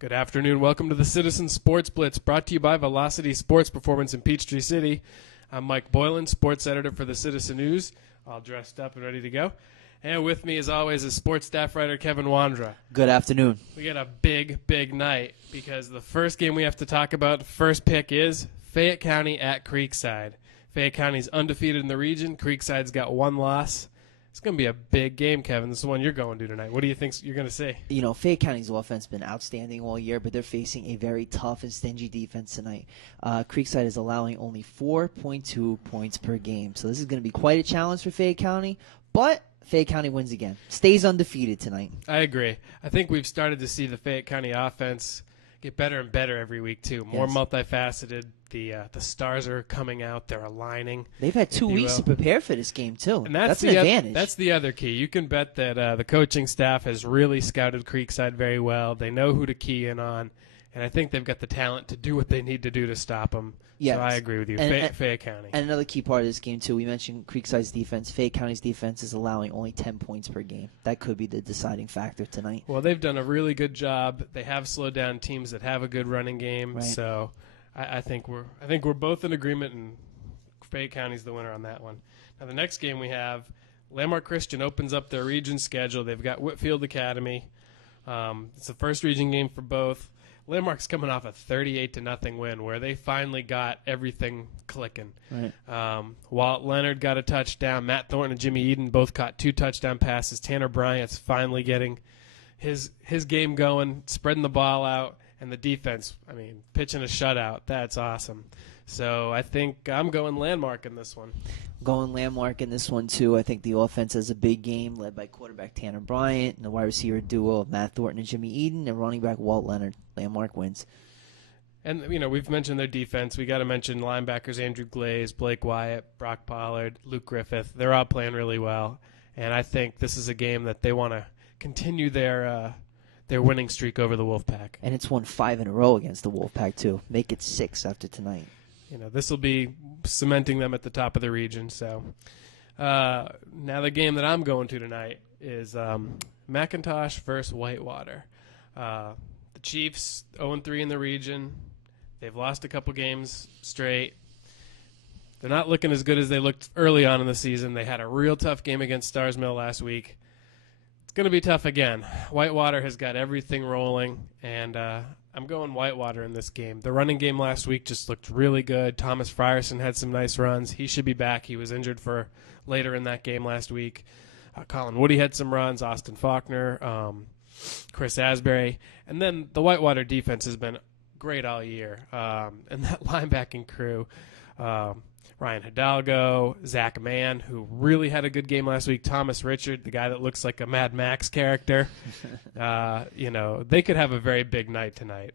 Good afternoon. Welcome to the Citizen Sports Blitz, brought to you by Velocity Sports Performance in Peachtree City. I'm Mike Boylan, sports editor for the Citizen News, all dressed up and ready to go. And with me, as always, is sports staff writer Kevin Wandra. Good afternoon. We got a big night because the first game we have to talk about, the first pick is Fayette County at Creekside. Fayette County's undefeated in the region. Creekside's got one loss. It's going to be a big game, Kevin. This is the one you're going to tonight. What do you think you're going to see? You know, Fayette County's offense has been outstanding all year, but they're facing a very tough and stingy defense tonight. Creekside is allowing only 4.2 points per game. So this is going to be quite a challenge for Fayette County, but Fayette County wins again. Stays undefeated tonight. I agree. I think we've started to see the Fayette County offense get better and better every week, too. More multifaceted. The stars are coming out. They're aligning. They've had 2 weeks to prepare for this game, too. And that's an advantage. That's the other key. You can bet that the coaching staff has really scouted Creekside very well. They know who to key in on. And I think they've got the talent to do what they need to do to stop them. Yes. So I agree with you. Fayette County. And another key part of this game, too, we mentioned Creekside's defense. Fayette County's defense is allowing only 10 points per game. That could be the deciding factor tonight. Well, they've done a really good job. They have slowed down teams that have a good running game. Right. So I think we're both in agreement, and Fayette County's the winner on that one. Now, the next game we have, Landmark Christian opens up their region schedule. They've got Whitfield Academy. It's the first region game for both. Landmark's coming off a 38-0 win where they finally got everything clicking. Right. Walt Leonard got a touchdown. Matt Thornton and Jimmy Eden both caught 2 touchdown passes. Tanner Bryant's finally getting his game going, spreading the ball out. And the defense, pitching a shutout. That's awesome. So I think I'm going Landmark in this one. Going Landmark in this one, too. I think the offense has a big game led by quarterback Tanner Bryant and the wide receiver duo of Matt Thornton and Jimmy Eden and running back Walt Leonard. Landmark wins. And, we've mentioned their defense. We got to mention linebackers Andrew Glaze, Blake Wyatt, Brock Pollard, Luke Griffith. They're all playing really well. And I think this is a game that they want to continue their winning streak over the Wolfpack. And it's won 5 in a row against the Wolfpack, too. Make it 6 after tonight. This will be cementing them at the top of the region. So now the game that I'm going to tonight is McIntosh versus Whitewater. The Chiefs, 0-3 in the region. They've lost a couple games straight. They're not looking as good as they looked early on in the season. They had a real tough game against Stars Mill last week. Going to be tough again. Whitewater has got everything rolling, and I'm going Whitewater in this game. The running game last week just looked really good. Thomas Frierson had some nice runs. He should be back. He was injured for later in that game last week. Colin Woody had some runs. Austin Faulkner, Chris Asbury. And then the Whitewater defense has been great all year. And that linebacking crew, Ryan Hidalgo, Zach Mann, who really had a good game last week, Thomas Richard, the guy that looks like a Mad Max character. They could have a very big night tonight.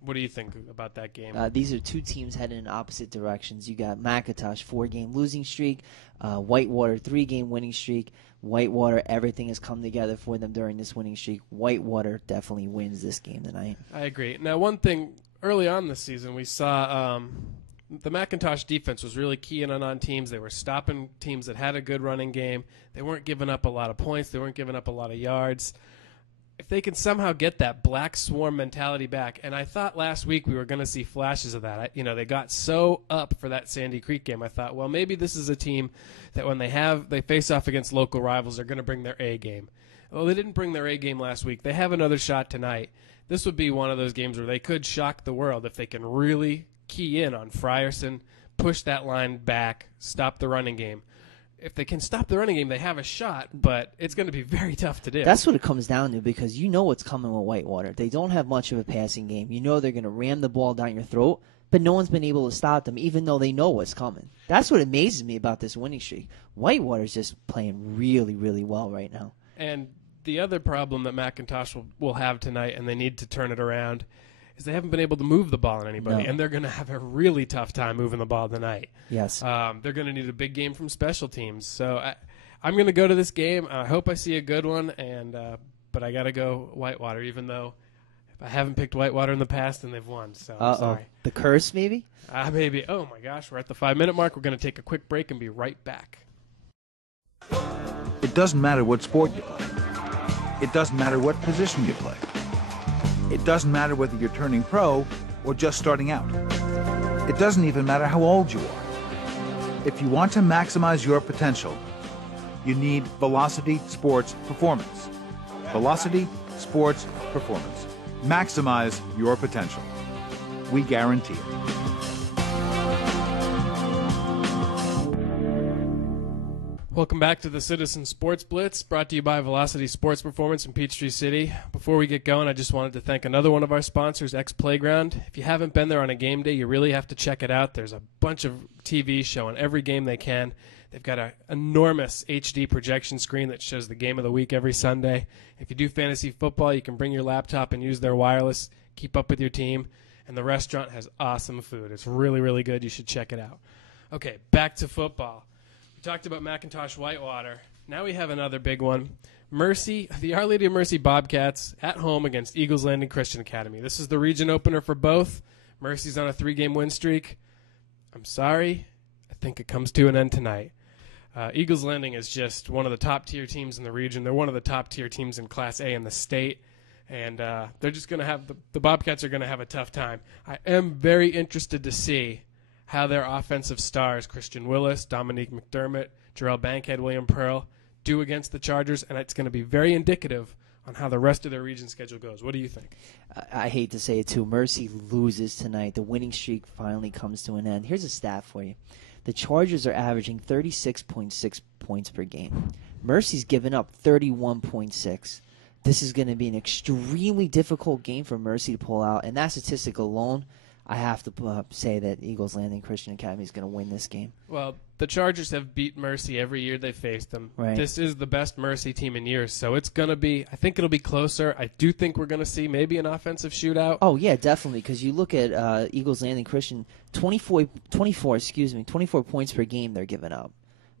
What do you think about that game? These are 2 teams heading in opposite directions. You got McIntosh, 4-game losing streak, Whitewater, 3-game winning streak. Whitewater, everything has come together for them during this winning streak. Whitewater definitely wins this game tonight. I agree. Now, one thing, early on this season, we saw the McIntosh defense was really keying on teams. They were stopping teams that had a good running game. They weren't giving up a lot of points. They weren't giving up a lot of yards. If they can somehow get that black swarm mentality back, and I thought last week we were going to see flashes of that. They got so up for that Sandy Creek game. I thought, well, maybe this is a team that when they face off against local rivals, they're going to bring their A game. Well, they didn't bring their A game last week. They have another shot tonight. This would be one of those games where they could shock the world if they can really key in on Frierson, push that line back, stop the running game. If they can stop the running game, they have a shot, but it's going to be very tough to do. That's what it comes down to, because you know what's coming with Whitewater. They don't have much of a passing game. You know they're going to ram the ball down your throat, but no one's been able to stop them, even though they know what's coming. That's what amazes me about this winning streak. Whitewater's just playing really, really well right now. And the other problem that McIntosh will have tonight, and they need to turn it around, is they haven't been able to move the ball on anybody, and they're going to have a really tough time moving the ball tonight. Yes. They're going to need a big game from special teams. So I'm going to go to this game. I hope I see a good one, but I got to go Whitewater, even though I haven't picked Whitewater in the past and they've won. So I'm sorry. The curse, maybe? Maybe. Oh, my gosh. We're at the 5-minute mark. We're going to take a quick break and be right back. It doesn't matter what sport you play. It doesn't matter what position you play. It doesn't matter whether you're turning pro or just starting out. It doesn't even matter how old you are. If you want to maximize your potential, you need Velocity Sports Performance. Velocity Sports Performance. Maximize your potential. We guarantee it. Welcome back to the Citizen Sports Blitz, brought to you by Velocity Sports Performance in Peachtree City. Before we get going, I just wanted to thank another one of our sponsors, X Playground. If you haven't been there on a game day, you really have to check it out. There's a bunch of TV showing every game they can. They've got an enormous HD projection screen that shows the game of the week every Sunday. If you do fantasy football, you can bring your laptop and use their wireless, keep up with your team. And the restaurant has awesome food. It's really, really good. You should check it out. Okay, back to football. We talked about McIntosh Whitewater. Now we have another big one. Mercy, the Our Lady of Mercy Bobcats at home against Eagles Landing Christian Academy. This is the region opener for both. Mercy's on a 3-game win streak. I'm sorry. I think it comes to an end tonight. Eagles Landing is just one of the top-tier teams in the region. They're one of the top-tier teams in Class A in the state. And they're just going to have the Bobcats are going to have a tough time. I am very interested to see how their offensive stars, Christian Willis, Dominique McDermott, Jarrell Bankhead, William Pearl, do against the Chargers, and it's going to be very indicative on how the rest of their region schedule goes. What do you think? I hate to say it too. Mercy loses tonight. The winning streak finally comes to an end. Here's a stat for you. The Chargers are averaging 36.6 points per game. Mercy's given up 31.6. This is going to be an extremely difficult game for Mercy to pull out, and that statistic alone, I have to say that Eagles Landing Christian Academy is going to win this game. Well, the Chargers have beat Mercy every year they faced them. Right. This is the best Mercy team in years, so it's going to be, I think it'll be closer. I do think we're going to see maybe an offensive shootout. Oh, yeah, definitely, because you look at Eagles Landing Christian, 24 points per game they're giving up.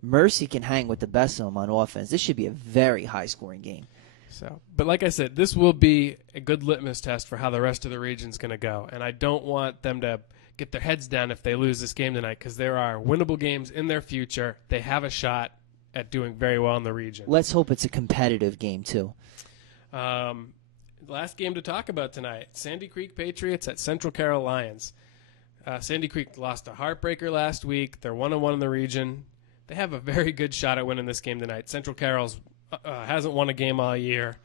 Mercy can hang with the best of them on offense. This should be a very high-scoring game. So, but like I said, this will be a good litmus test for how the rest of the region's going to go. And I don't want them to get their heads down if they lose this game tonight, because there are winnable games in their future. They have a shot at doing very well in the region. Let's hope it's a competitive game, too. Last game to talk about tonight, Sandy Creek Patriots at Central Carroll Lions. Sandy Creek lost a heartbreaker last week. They're 1-1 in the region. They have a very good shot at winning this game tonight. Central Carroll's hasn't won a game all year.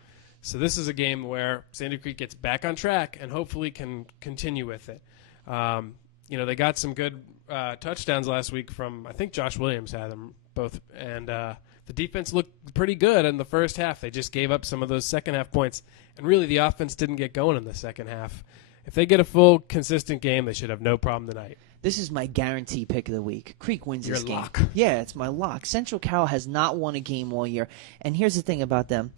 So this is a game where Sandy Creek gets back on track and hopefully can continue with it. They got some good touchdowns last week from, I think Josh Williams had them both. And the defense looked pretty good in the first half. They just gave up some of those second half points. And really the offense didn't get going in the second half. If they get a full, consistent game, they should have no problem tonight. This is my guarantee pick of the week. Creek wins this game. Your lock. Yeah, it's my lock. Central Cal has not won a game all year. And here's the thing about them.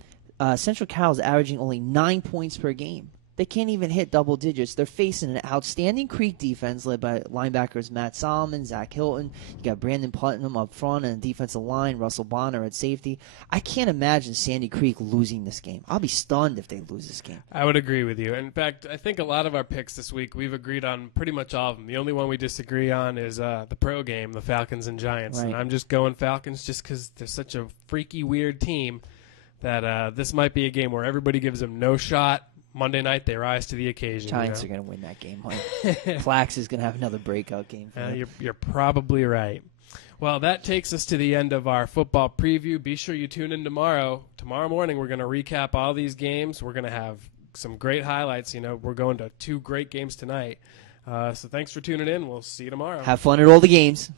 Central Cal is averaging only 9 points per game. They can't even hit double digits. They're facing an outstanding Creek defense led by linebackers Matt Solomon, Zach Hilton. You got Brandon Putnam up front and defensive line, Russell Bonner at safety. I can't imagine Sandy Creek losing this game. I'll be stunned if they lose this game. I would agree with you. In fact, I think a lot of our picks this week, we've agreed on pretty much all of them. The only one we disagree on is the pro game, the Falcons and Giants. Right. And I'm just going Falcons just because they're such a freaky, weird team that this might be a game where everybody gives them no shot. Monday night, they rise to the occasion. Giants are going to win that game. Plax is going to have another breakout game. You're probably right. Well, that takes us to the end of our football preview. Be sure you tune in tomorrow. Tomorrow morning, we're going to recap all these games. We're going to have some great highlights. We're going to 2 great games tonight. So thanks for tuning in. We'll see you tomorrow. Have fun at all the games.